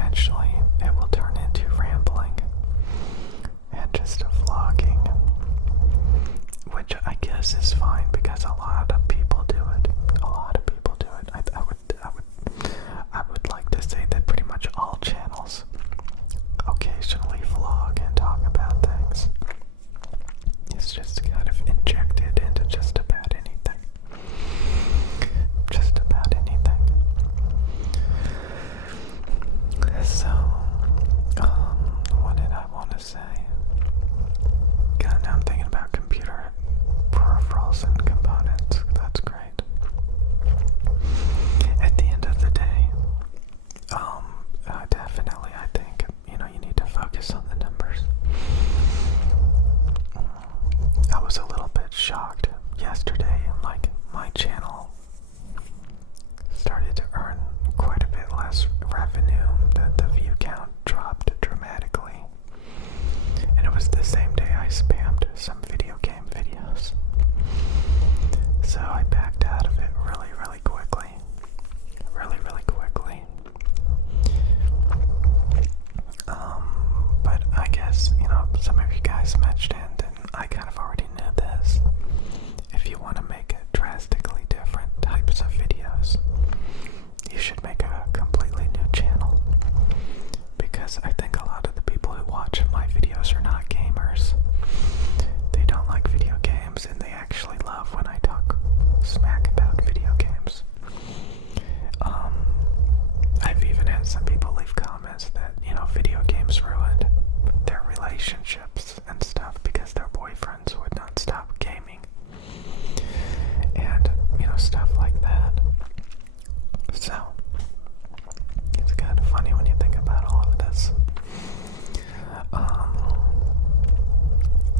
eventually it will turn into rambling and just vlogging, which I guess is fine because a lot of people do it. A lot of people do it. I would like to say that pretty much all channels occasionally vlog and talk about things. It's just kind of injected into just about anything. Just about anything. So, what did I want to say? God, now I'm thinking about computer peripherals and components. That's great. At the end of the day, definitely I think, you need to focus on the numbers. I was a little bit shocked yesterday, like, my channel started to earn quite a bit less revenue. The view count dropped dramatically. And it was the same day I spammed some video game videos. So I backed out of it really, really quickly. Really, really quickly. But I guess, some of you guys mentioned, and I kind of already knew this, if you want to make drastically different types of videos, you should make a completely new channel. Because I think a lot of the people who watch my videos are not gamers. They don't like video games, and they actually love when I talk smack about video games. I've even had some people leave comments that, video games ruined their relationships and stuff because their boyfriends would not stop gaming. And, stuff like that. So, it's kind of funny when you think about all of this.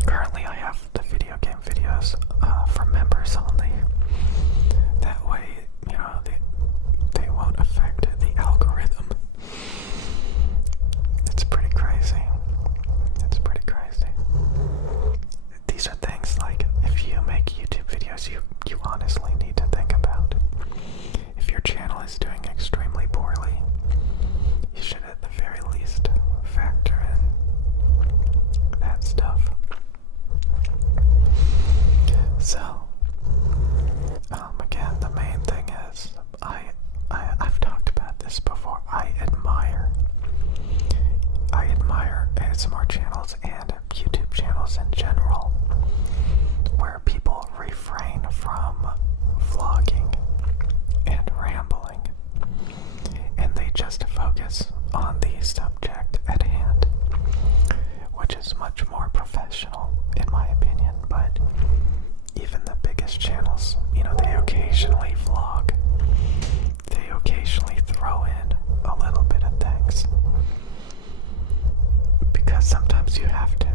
Currently I have the video game videos for members only. That way, they won't affect the algorithm. It's pretty crazy. It's pretty crazy. These are things like, if you make YouTube videos, you honestly need to think about. If your channel is doing extremely poorly, you should at the very least factor in that stuff. So, again, the main thing is, I've talked about this before. I admire ASMR channels and YouTube channels in general, where people refrain from vlogging and rambling, and they just focus on the subject at hand, which is much more professional in my opinion. But even the biggest channels, they occasionally vlog. They occasionally throw in a little bit of things. Because sometimes you have to.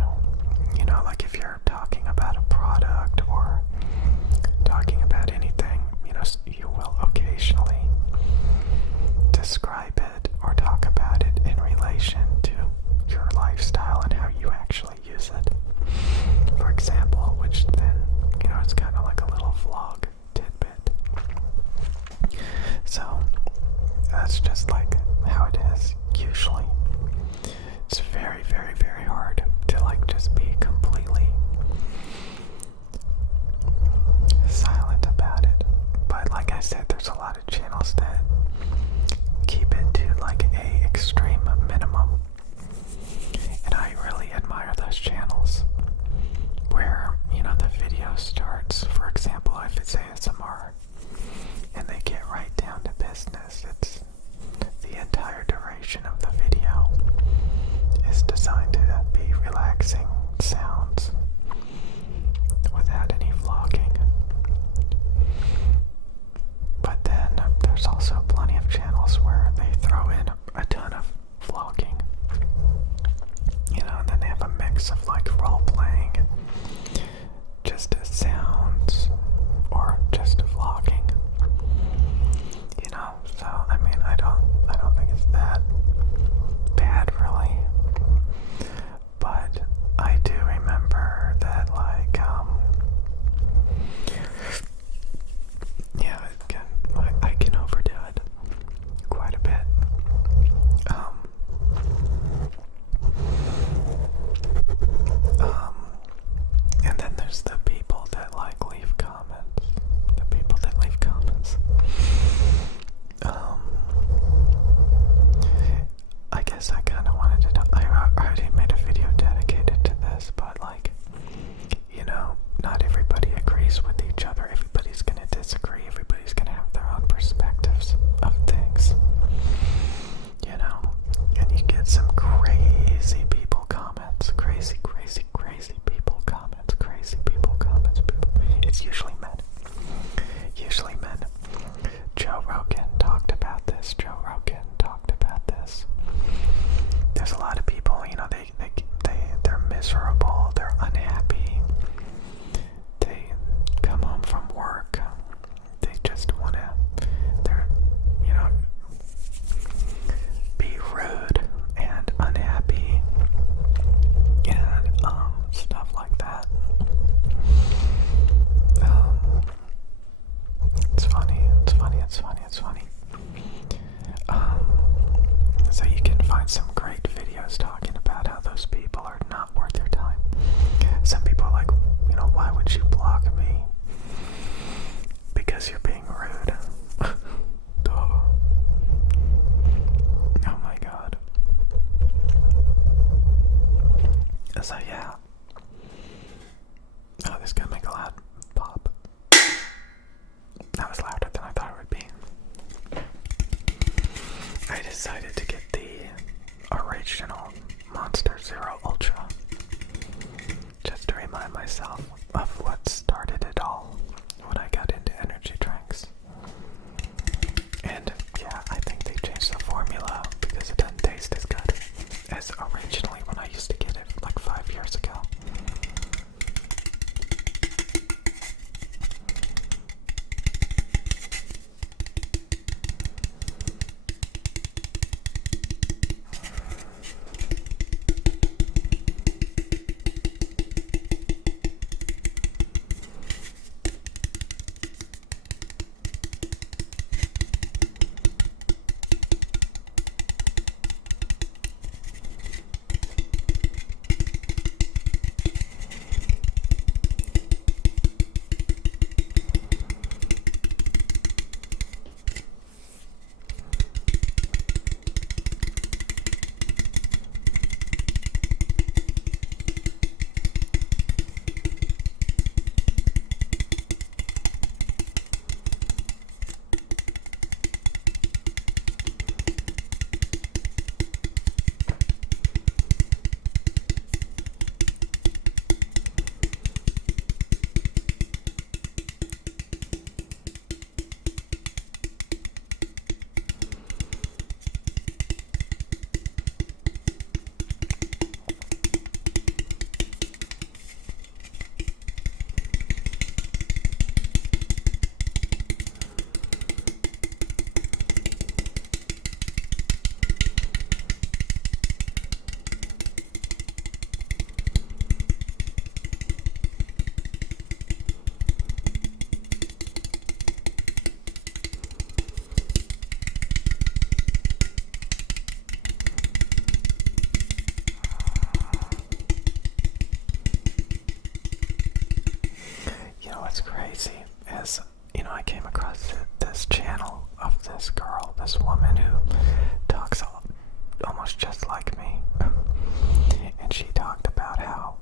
Like if you're talking about a product or talking about anything, you will occasionally describe it or talk about it in relation to your lifestyle and how you actually use it. For example, which then, it's kind of like a little vlog tidbit. So, some crazy people comments. Crazy people comments. Crazy people comments. It's usually men. Usually men. Joe Rogan talked about this. Joe Rogan talked about this. There's a lot of people, you know, they're miserable, they're unhappy. They come home from work. They just wanna, they're, you know, be rude and unhappy and stuff like that. It's funny. So you can find some great videos talking about how those people are not worth your time. Some people are like, you know, why would you block me? Because you're being rude. Oh my god. So yeah. Oh, this gonna make a loud pop. That was louder than I thought it would be. I decided to get the original Monster Zero Ultra just to remind myself of what started it all when I got into energy drinks. And yeah, I think they changed the formula because it doesn't taste as good as originally when I used to get it like 5 years ago. What's crazy is, you know, I came across this channel of this girl, this woman who talks almost just like me. And she talked about how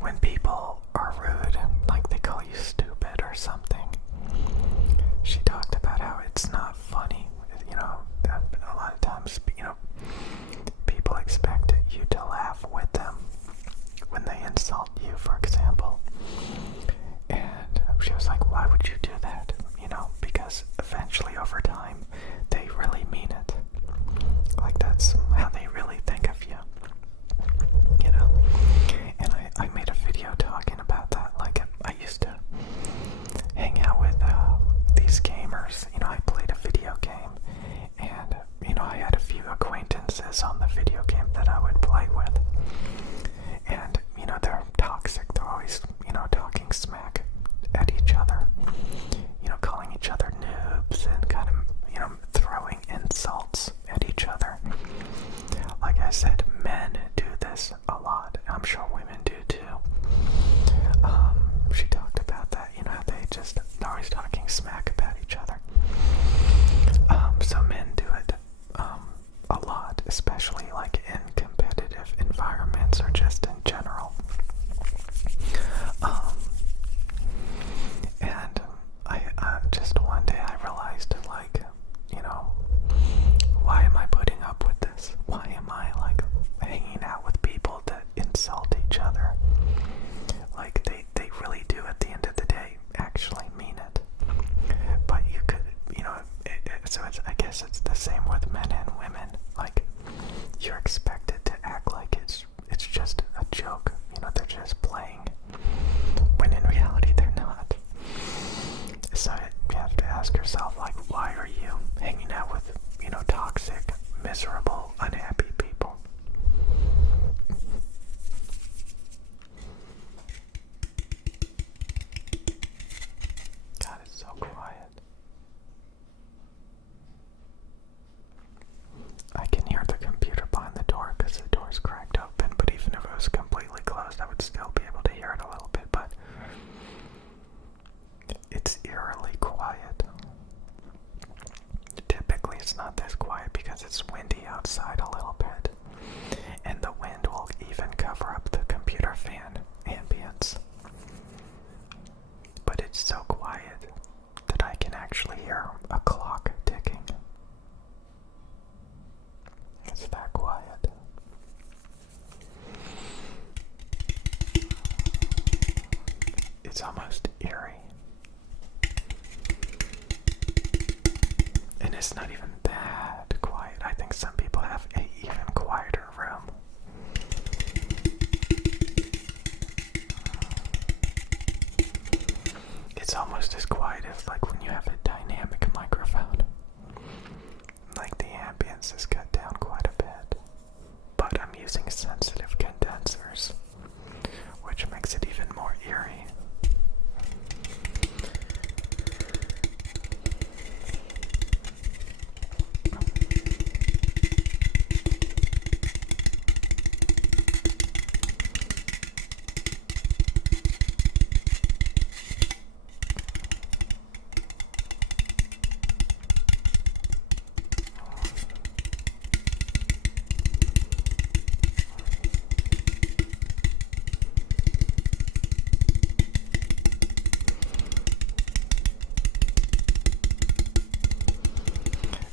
when people are rude, like they call you stupid or something, she talked about how it's not funny. You know, that a lot of times, you know, people expect you to laugh with them when they insult you, for example. And she was like, why would you do that? You know, because eventually over time, they really mean it. Like, that's how they really think of you. You know? And I made a video talking about that. Like, I used to hang out with these gamers. You know, I played a video game. And, you know, I had a few acquaintances on the video game that I would play with. And, you know, they're toxic. They're always, you know, talking smack at each other. You know, calling each other noobs and kind of, you know, throwing insults at each other. Like I said, men do this a lot. I'm sure women do too. She talked about that, you know, how they're always talking smack about each other. So men do it a lot, especially like in competitive environments or just in general. And you're expected to act like it's just a joke. You know, they're just playing, when in reality they're not. So you have to ask yourself, like, why are you hanging out with, you know, toxic, miserable, unhappy people? God, it's so quiet. I can hear the computer behind the door because the door's cracked open, but even if it was completely closed, I would still be able to hear it a little bit, but it's eerily quiet. Typically it's not this quiet because it's windy outside a little bit, and the wind will even cover up the computer fan ambience. But it's so quiet that I can actually hear a clock ticking. It's that quiet. It's almost eerie. And it's not even that quiet. I think some people have an even quieter room. It's almost as quiet as like when you have a dynamic microphone. Like the ambience is cut down quite a bit. But I'm using sensitive condensers, which makes it even more eerie.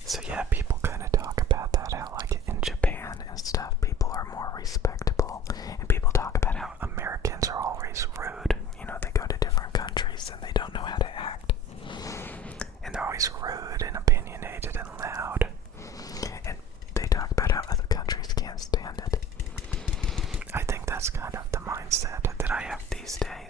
So yeah, people kind of talk about that, how like in Japan and stuff, people are more respectable. And people talk about how Americans are always rude. You know, they go to different countries and they don't know how to act. And they're always rude and opinionated and loud. And they talk about how other countries can't stand it. I think that's kind of the mindset that I have these days.